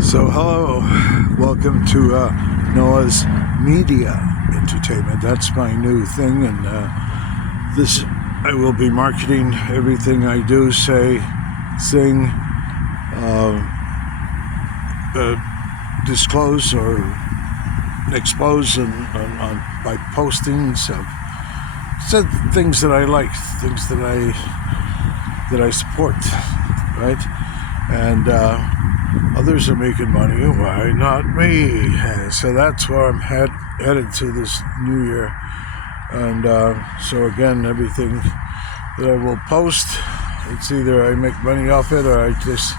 So hello, welcome to Noah's Media Entertainment. That's my new thing, and this I will be marketing everything I do, say, sing, disclose or expose on by postings of said things that I like, things that I support, right? And others are making money, why not me? And so that's where I'm headed to this new year. And so again, everything that I will post, it's either I make money off it or I just,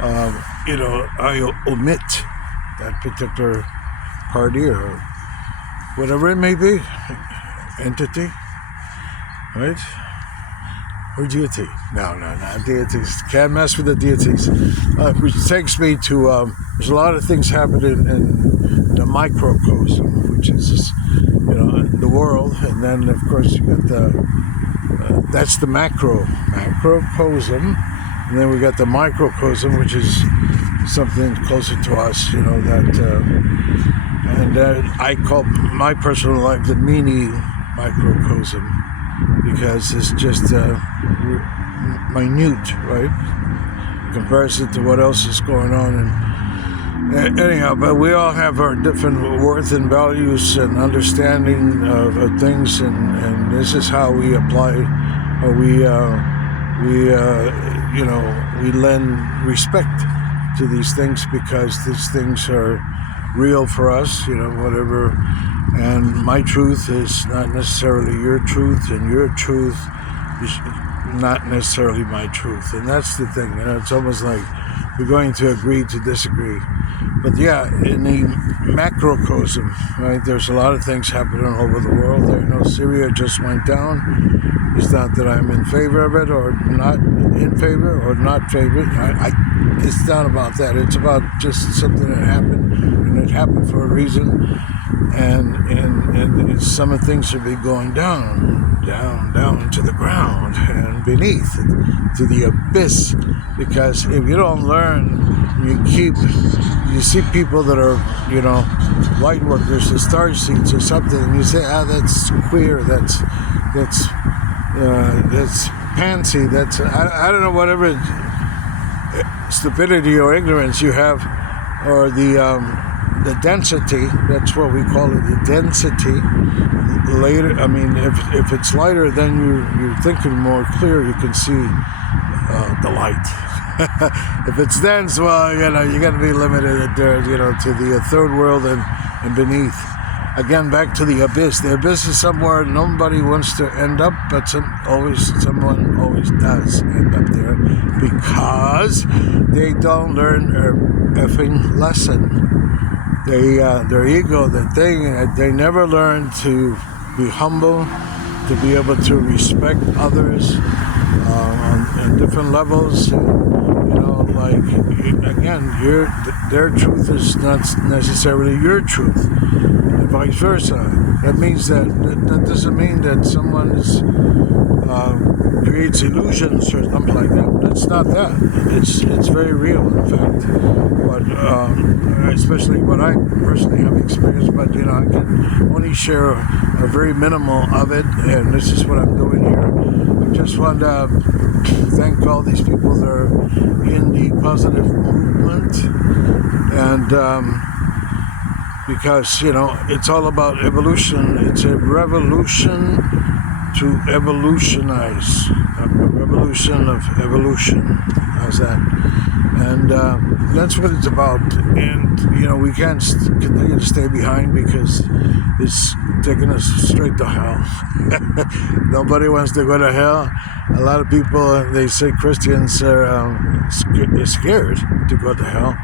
I omit that particular party or whatever it may be, entity, right? Or deity. No, not deities. Can't mess with the deities. Which takes me to, there's a lot of things happening in the microcosm, which is, the world. And then, of course, you got that's the macrocosm. And then we got the microcosm, which is something closer to us, and I call my personal life the mini microcosm, because it's just minute, right, in comparison to what else is going on. And anyhow, but we all have our different worth and values and understanding of things, and this is how we apply, or we lend respect to these things, because these things are real for us, whatever. And my truth is not necessarily your truth, and your truth is not necessarily my truth. And that's the thing. It's almost like we're going to agree to disagree. But yeah, in the macrocosm, right, there's a lot of things happening all over the world. Syria just went down. It's not that I'm in favor of it or not in favor or not favored. It's not about that. It's about just something that happened, and it happened for a reason. And some of the things should be going down to the ground and beneath to the abyss. Because if you don't learn, you see people that are, light workers or star seeds or something, and you say, that's queer, that's fancy, that's I don't know, whatever stupidity or ignorance you have, or the density, that's what we call it, the density. Later, if it's lighter, then you're thinking more clear, you can see the light. If it's dense, well, you're going to be limited there, to the third world and beneath. Again, back to the abyss. The abyss is somewhere nobody wants to end up, but someone always does end up there, because they don't learn their effing lesson. Their ego, they never learn to be humble, to be able to respect others on different levels. Their truth is not necessarily your truth, and vice versa. That means that doesn't mean that someone creates illusions or something like that. That's not that. It's very real, in fact. But especially what I personally have experienced. But I can only share a very minimal of it, and this is what I'm doing here. I just want to thank all these people that are in the positive movement, and because it's all about evolution. It's a revolution to evolutionize, a revolution of evolution. How's that? And that's what it's about. And we can't continue to stay behind, because it's taking us straight to hell. Nobody wants to go to hell. A lot of people, they say Christians are scared to go to hell.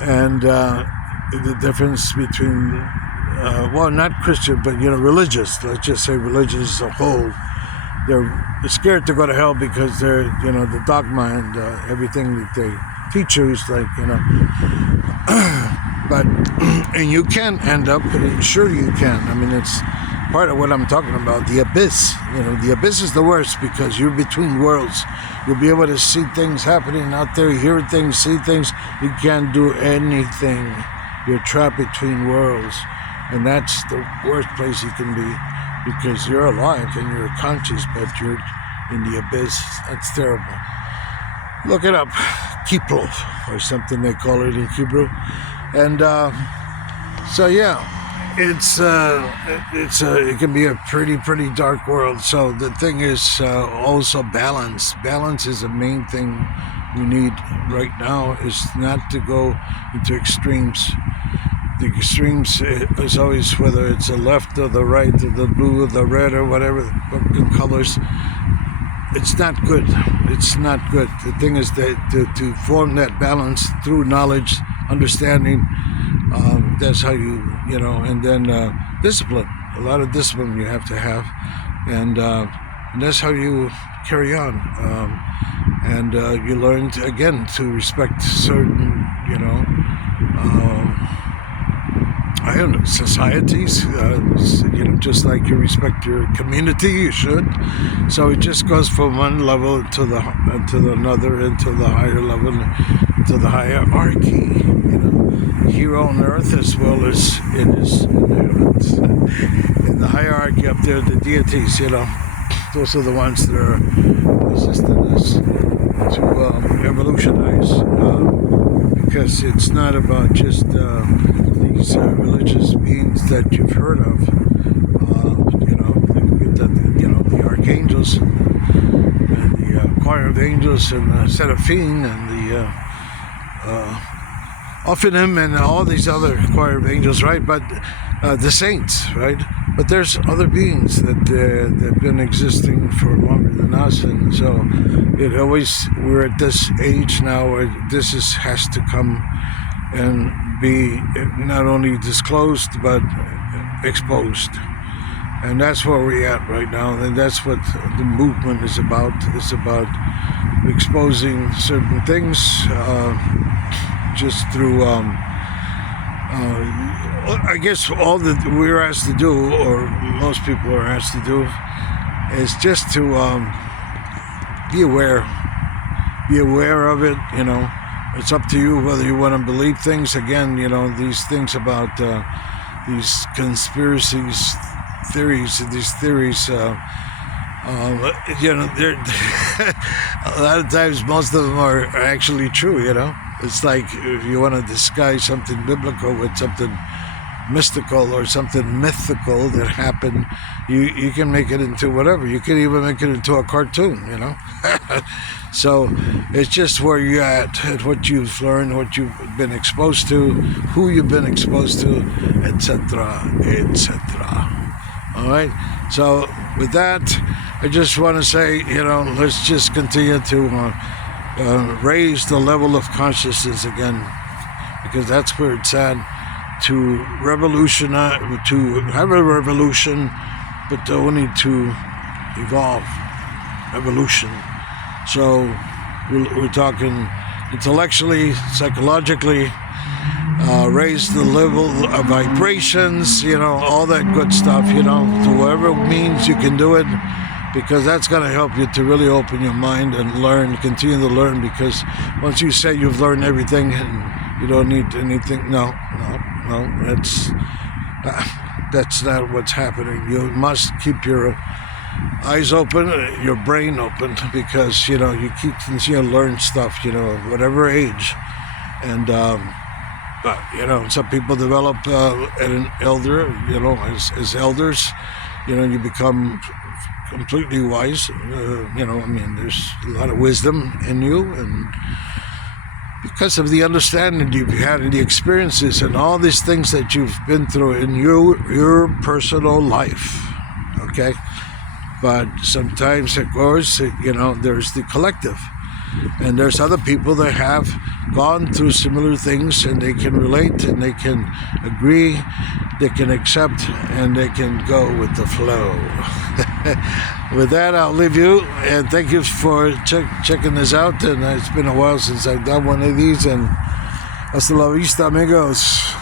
And the difference between, not Christian, but religious. Let's just say religious as a whole. They're scared to go to hell because they're, the dogma and everything that they teach you is like, but, and you can end up, sure you can. It's part of what I'm talking about, the abyss. The abyss is the worst because you're between worlds. You'll be able to see things happening out there, hear things, see things. You can't do anything. You're trapped between worlds. And that's the worst place you can be because you're alive and you're conscious, but you're in the abyss. That's terrible. Look it up. Kipro, or something they call it in Hebrew. And so yeah, it can be a pretty dark world. So the thing is also balance. Balance is the main thing we need right now, is not to go into extremes. The extremes is always, whether it's the left or the right or the blue or the red or whatever the fucking colors, it's not good. It's not good. The thing is that to form that balance through knowledge, understanding, that's how and then discipline. A lot of discipline you have to have, and that's how you carry on. And you learn to respect certain, I don't know, societies, just like you respect your community, you should. So it just goes from one level to another, into the higher level, to the hierarchy, here on earth as well as in the heavens. In the hierarchy up there, the deities, those are the ones that are assisting us to evolutionize, because it's not about just these religious beings that you've heard of, the archangels and the choir of angels and the seraphim and the Ophinim and all these other choir of angels, right? But the saints, right? But there's other beings that have been existing for longer than us, and so we're at this age now where has to come and be not only disclosed but exposed. And that's where we're at right now, and that's what the movement is about. It's about exposing certain things just through I guess all that we're asked to do, or most people are asked to do, is just to be aware of it. It's up to you whether you want to believe things. Again, these things about these conspiracies, theories, they're a lot of times most of them are actually true. It's like if you want to disguise something biblical with something mystical or something mythical that happened, you can make it into whatever. You can even make it into a cartoon, So it's just where you're at what you've learned, what you've been exposed to, who you've been exposed to, etc., etc. All right. So with that, I just want to say, let's just continue to raise the level of consciousness again, because that's where it's at. To revolutionize, to have a revolution, but only to evolve, evolution. So we're talking intellectually, psychologically, raise the level of vibrations, all that good stuff, to whatever means you can do it, because that's going to help you to really open your mind and learn, continue to learn, because once you say you've learned everything and you don't need anything, no, that's not what's happening. You must keep your eyes open, your brain open, because you continue to learn stuff, whatever age. And some people develop at an elder, as elders, you become completely wise. There's a lot of wisdom in you, and because of the understanding you've had and the experiences and all these things that you've been through in your personal life, okay? But sometimes, of course, there's the collective. And there's other people that have gone through similar things, and they can relate, and they can agree, they can accept, and they can go with the flow. With that, I'll leave you, and thank you for checking this out. And it's been a while since I've done one of these, and hasta la vista, amigos.